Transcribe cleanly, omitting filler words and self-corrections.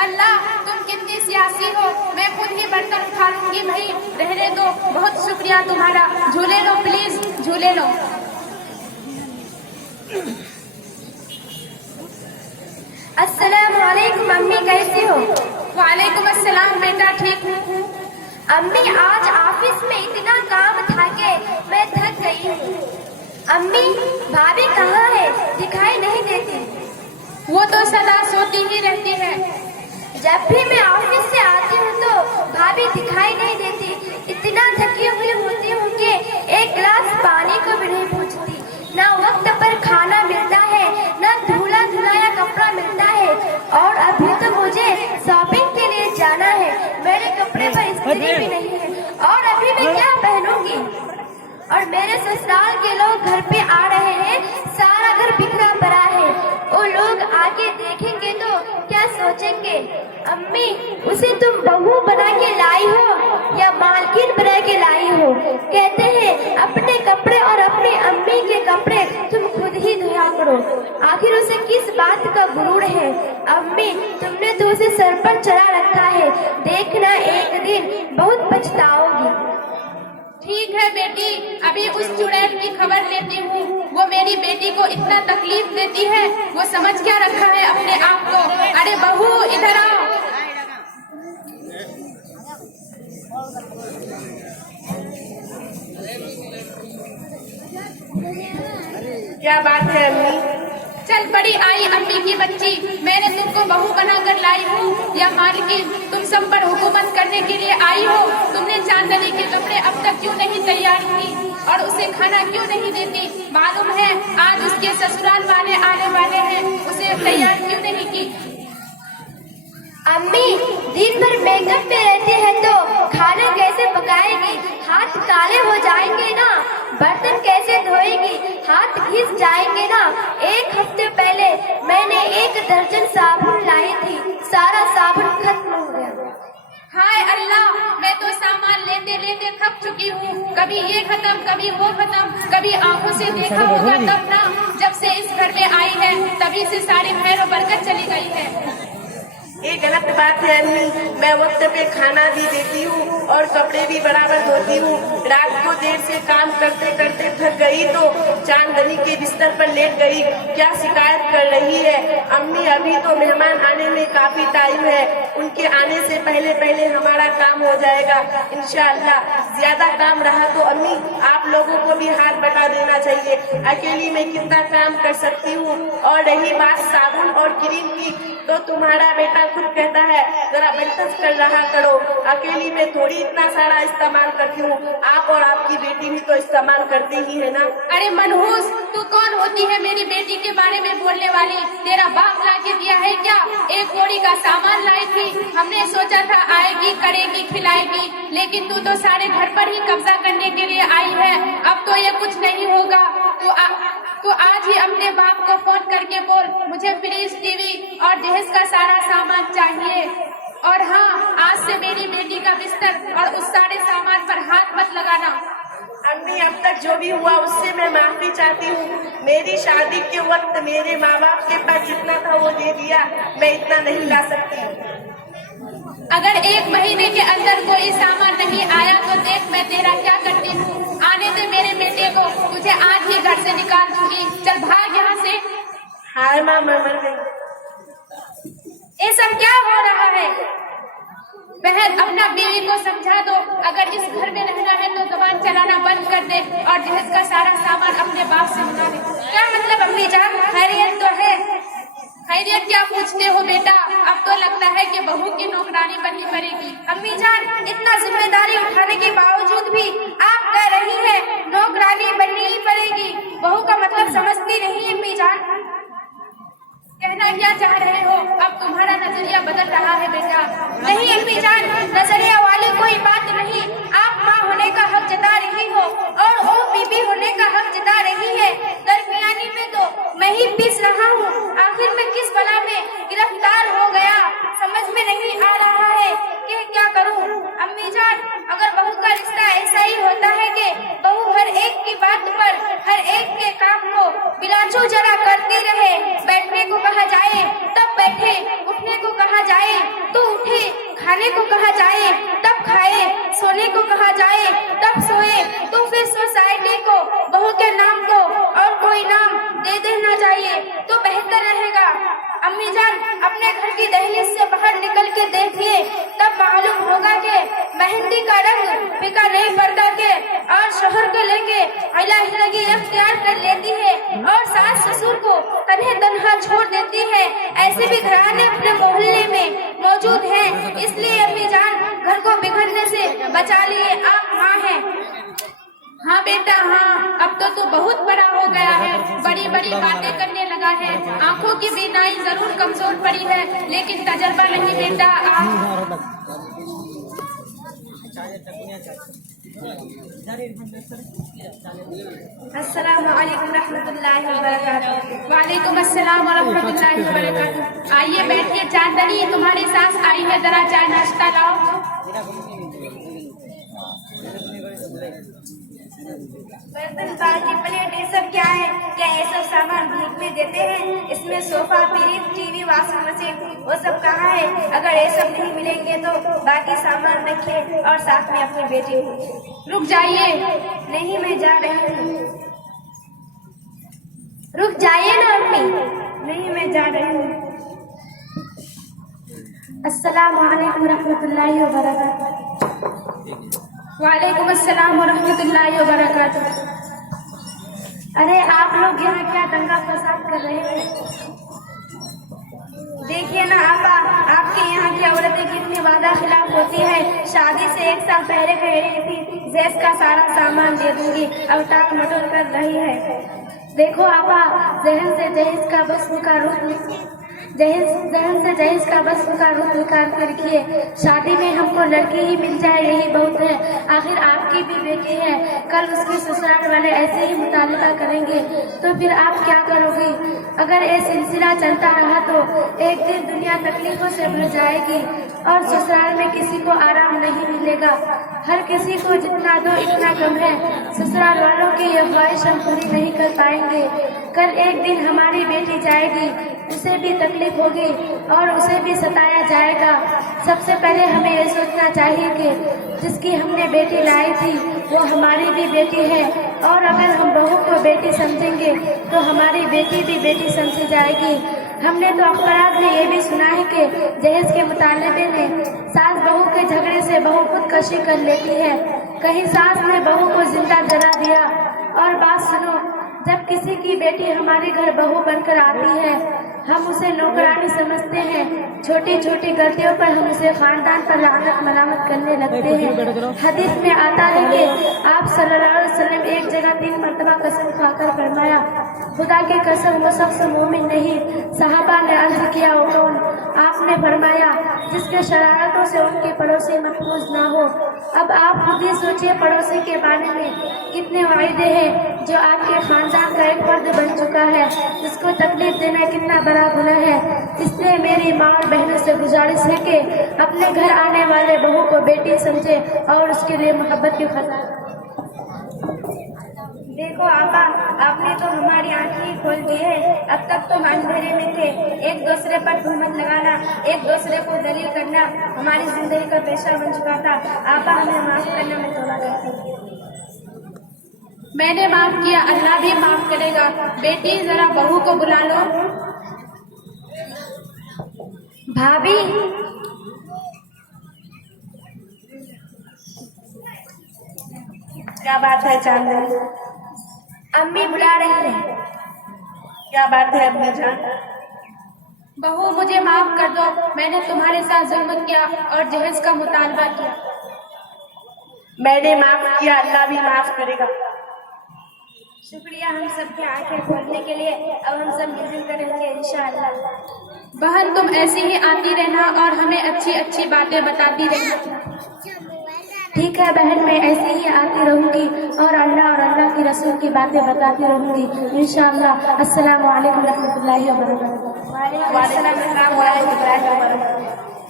अल्लाह तुम कितनी सियासी हो, मैं खुद ही बर्तन उठा लूंगी भाई, रहने दो, बहुत शुक्रिया तुम्हारा, झूले लो प्लीज, झूले लो। अस्सलाम वालेकुम अम्मी, कैसी हो? वालेकुम अस्सलाम बेटा, ठीक हूँ। अम्मी आज ऑफिस में इतना काम था कि मैं थक गई हूँ। अम्मी भाभी कहाँ है, दिखाई नहीं देती। वो तो सदा सोती ही रहती है। जब भी मैं ऑफिस से आती हूँ तो भाभी दिखाई नहीं देती। इतना थकी हुई होती हूँ कि एक गिलास पानी को भी नहीं पूछती। ना वक्त पर खाना मिलता है, ना धुला धुलाया कपड़ा मिलता है। और अभी तो मुझे शॉपिंग के लिए जाना है, मेरे कपड़े पर इस्त्री भी नहीं है, और अभी मैं क्या पहनूंगी। और मेरे ससुराल के लोग घर पे आ रहे हैं, सारा घर बिखरा पड़ा है। वो लोग आके देखेंगे तो क्या सोचेंगे। अम्मी उसे तुम बहू बना के लाई हो या मालकिन बना के लाई हो। कहते हैं अपने कपड़े और अपनी अम्मी के कपड़े तुम खुद ही धोया करो। आखिर उसे किस बात का गुरूर है। अम्मी तुमने तो उसे सर पर चढ़ा रखा है, देखना एक दिन बहुत पछताओगी। ठीक है बेटी, अभी उस चुड़ैल की खबर लेती हूँ। वो मेरी बेटी को इतना तकलीफ देती है, वो समझ क्या रखा है अपने आप को। अरे बहू इधर आओ। क्या बात है अम्मी? चल पड़ी आई अम्मी की बच्ची, मैंने तुमको बहू बनाकर लाई हूँ या मालकिन, तुम सब पर हुकूमत करने के लिए आई हो। तुमने चांदनी के कपड़े अब तक क्यों नहीं तैयार की और उसे खाना क्यों नहीं देती? मालूम है आज उसके ससुराल वाले आने वाले हैं, उसे तैयार क्यों नहीं की? अम्मी दिन भर मेकअप में रहते हैं तो खाना कैसे पकाएगी? हाथ काले हो जाएंगे ना। बर्तन कैसे धोएगी? हाथ घिस जाएंगे ना। एक हफ्ते पहले मैंने 1 दर्जन साबुन लाई थी, सारा साबुन खत्म हो गया। हाय अल्लाह, मैं तो सामान लेते लेते थक चुकी हूँ। कभी ये खत्म, कभी वो खत्म, कभी आंखों से देखा होगा तब ना। जब से इस घर में आई है तभी से सारी खैर और बरकत चली गई है। ये गलत बात है अम्मी, मैं वक्त पे खाना भी देती हूँ और कपड़े भी बराबर धोती हूँ। रात को देर से काम करते करते थक गई तो चांदनी के बिस्तर पर लेट गई। क्या शिकायत कर रही है? अम्मी अभी तो मेहमान आने में काफी टाइम है, उनके आने से पहले पहले हमारा काम हो जाएगा इंशाअल्लाह। ज्यादा काम रहा तो अम्मी आप लोगों को भी हाथ बटा देना चाहिए, अकेली मैं कितना काम कर सकती हूँ। और रही बात साबुन और क्रीम की तो तुम्हारा बेटा खुद कहता है जरा बर्दाश्त कर रहा करो, अकेली में थोड़ी इतना सारा इस्तेमाल करती हूँ, आप और आपकी बेटी भी तो इस्तेमाल करती ही है ना। अरे मनहूस, तू कौन होती है मेरी बेटी के बारे में बोलने वाली? तेरा बाप ला के दिया है क्या? एक बोरी का सामान लाई थी, हमने सोचा था आएगी करेगी खिलाएगी, लेकिन तू तो सारे घर पर ही कब्जा करने के लिए आई है। अब तो ये कुछ नहीं होगा। तो आज ही अपने बाप को फोन करके बोल मुझे फ्रिज, टीवी और दहेज का सारा सामान चाहिए। और हाँ, आज से मेरी बेटी का बिस्तर और उस सारे सामान पर हाथ मत लगाना। अम्मी अब तक जो भी हुआ उससे मैं माफी चाहती हूँ। मेरी शादी के वक्त मेरे माँ बाप के पास जितना था वो दे दिया, मैं इतना नहीं ला सकती। अगर 1 महीने के अंदर कोई सामान नहीं आया तो देख मैं तेरा क्या करती हूँ। आने दे मेरे बेटे को, तुझे आज ही घर से निकाल दूंगी। चल भाग यहाँ से। हाय माँ, मैं मर गई। ये सब क्या हो रहा है? बहन अपना बीवी को समझा दो, अगर इस घर में रहना है तो जबान चलाना बंद कर दे और दहेज का सारा सामान अपने बाप से मंगा ले। क्या मतलब अम्मी जान, खैरियत तो है? खैरियत क्या पूछते हो बेटा? अब तो लगता है कि बहू की नौकरानी बननी पड़ेगी। अम्मी जान इतना जिम्मेदारी उठाने के बावजूद भी आप कह रही है नौकरानी बननी ही पड़ेगी। बहू का मतलब समझती नहीं अम्मी जान। कहना क्या चाह रहे हो? अब तुम्हारा नजरिया बदल रहा है बेटा। नहीं अम्मी जान, नजरिया वाली कोई बात नहीं। आप माँ होने का हक जता रही हो और वो बीबी होने का हक जता रही है। दरमियानी में तो मैं ही पिस रहा हूँ। आखिर में किस बला में गिरफ्तार हो गया, समझ में नहीं आ रहा है कि क्या करूँ। अम्मी जान अगर बहू का रिश्ता ऐसा ही होता है कि बहू हर एक की बात पर, हर एक के काम को बिलाचू जरा करती रहे, बैठने को कहा जाए तब बैठे, उठने को कहा जाए खाने को कहा जाए तब खाए, सोने को कहा जाए तब सोए, तो फिर सोसाइटी को बहू के नाम को और कोई नाम दे देना चाहिए तो बेहतर रहेगा। अम्मी जान, अपने घर की दहलीज से बाहर निकल के देखिए, तब मालूम होगा कि मेहंदी का रंग फीका नहीं पड़ता के और शोहर को लेके अलग-अलगी अख्तियार कर लेती है और सास ससुर को तन्हे तन्हा छोड़ देती है। ऐसे भी घराने अपने मोहल्ले में मौजूद हैं। इसलिए अम्मी जान, घर को बिगड़ने से बचा लिए, आप माँ हैं। हाँ बेटा हाँ, अब तो तू बहुत बड़ा हो गया है, बड़ी बड़ी बातें करने लगा है। आंखों की बीनाई जरूर कमजोर पड़ी है, लेकिन तजर्बा नहीं बेटा। अस्सलामु अलैकुम रहमतुल्लाहि व बरकातुहू। वालेकुम अस्सलाम व रहमतुल्लाहि व बरकातुहू। आइए बैठिए, चांदनी तुम्हारी सास आई है, जरा चाय नाश्ता लाओ। बर्तन बाल्टी प्लेट ये सब क्या है? क्या ये सब सामान भीख में देते हैं? इसमें sofa, fridge, TV, washing machine वो सब कहाँ है? अगर ये सब नहीं मिलेंगे तो बाकी सामान रखिए और साथ में अपनी बेटी को। रुक जाइए। नहीं, मैं जा रही हूँ। रुक जाइए ना अम्मी। नहीं, मैं जा रही हूँ। अस्सलामु अलैकुम रहमतुल्लाहि व बरकातुहू। वालेकुम अस्सलाम व रहमतुल्लाहि व बरकातुहू। अरे आप लोग यहाँ क्या दंगा फसाद कर रहे हैं? देखिए ना आपा, आपके यहाँ की औरतें कितनी वादा खिलाफ होती है। शादी से 1 साल पहले कह रही थी जैस का सारा सामान दे दूंगी, अब टाल मटोल कर रही है। देखो आपा, जहन से जहेज का बस का रूप जहन से जहेज का बस का रूप निकाल कर रखिए। शादी में हमको लड़की ही मिल जाए यही बहुत है। आखिर आपकी भी बेटी है, कल उसके ससुराल वाले ऐसे ही मुतालिका करेंगे तो फिर आप क्या करोगी? अगर ये सिलसिला चलता रहा तो एक दिन दुनिया तकलीफों से भर जाएगी और ससुराल में किसी को आराम नहीं मिलेगा। हर किसी को जितना दो इतना कम है। ससुराल वालों की ये ख्वाहिश हम पूरी नहीं कर पाएंगे। कल एक दिन हमारी बेटी जाएगी, उसे भी तकलीफ होगी और उसे भी सताया जाएगा। सबसे पहले हमें ये सोचना चाहिए कि जिसकी हमने बेटी लाई थी वो हमारी भी बेटी है, और अगर हम बहू को बेटी समझेंगे तो हमारी बेटी भी बेटी समझी जाएगी। हमने तो अखबार में ये भी सुना है कि जहेज के मुतालिबे में सास बहू के झगड़े से बहू खुदकशी कर लेती है। कहीं सास ने बहू को जिंदा जला दिया। और बात सुनो, जब किसी की बेटी हमारे घर बहू बनकर आती है हम उसे नौकरानी समझते हैं। छोटी छोटी गलतियों पर हम उसे खानदान पर लानत मलामत करने लगते हैं। हदीस में आता है कि आप सल्लल्लाहु अलैहि वसल्लम एक जगह 3 मरतबा कसम खाकर फरमाया, खुदा की कसम वो शख्स मोमिन नहीं। सहाबा ने अर्ज किया, वो कौन? आपने फरमाया, जिसके शरारतों से उनके पड़ोसी महफूज ना हो। अब आप खुद ही सोचिए, पड़ोसी के बारे में कितने वायदे हैं जो आपके खानदान का एक फर्द बन चुका है, जिसको तकलीफ देना कितना बड़ा गुनाह है। इसलिए मेरी माँ और बहनों से गुजारिश है कि अपने घर आने वाले बहू को बेटी समझे और उसके लिए मोहब्बत की खजाना। देखो आपा, आपने तो हमारी आंखें ही खोल दी है। अब तक तो हम अंधेरे में थे। एक दूसरे पर tuhमत लगाना, एक दूसरे को दलील करना हमारी जिंदगी का पेशा बन चुका था। आपा, हमें माफ करना, मैं तौबा करती हूँ। मैंने माफ किया, अल्लाह भी माफ करेगा। बेटी जरा बहू को बुला लो। भाभी, क्या बात है चांदनी? अम्मी बुला रही है। क्या बात है अम्मी जान? बहू मुझे माफ कर दो, मैंने तुम्हारे साथ जुल्म किया और जहेज का मुतालबा किया। मैंने माफ किया, अल्लाह भी माफ करेगा। शुक्रिया हम सबके आंखें खोलने के लिए। अब हम सब मिलजुल कर रहेंगे इंशाअल्लाह। बहन, तुम ऐसी ही आती रहना और हमें अच्छी अच्छी बातें बताती रहना। ठीक है बहन, मैं ऐसे ही आती रहूंगी और अल्लाह की रसूल की बातें बताती रहूंगी इंशाअल्लाह। अस्सलामु अलैकुम रहमतुल्लाहि व बरकातुहू। वालेकुम अस्सलाम व रहमतुल्लाहि व बरकातुहू।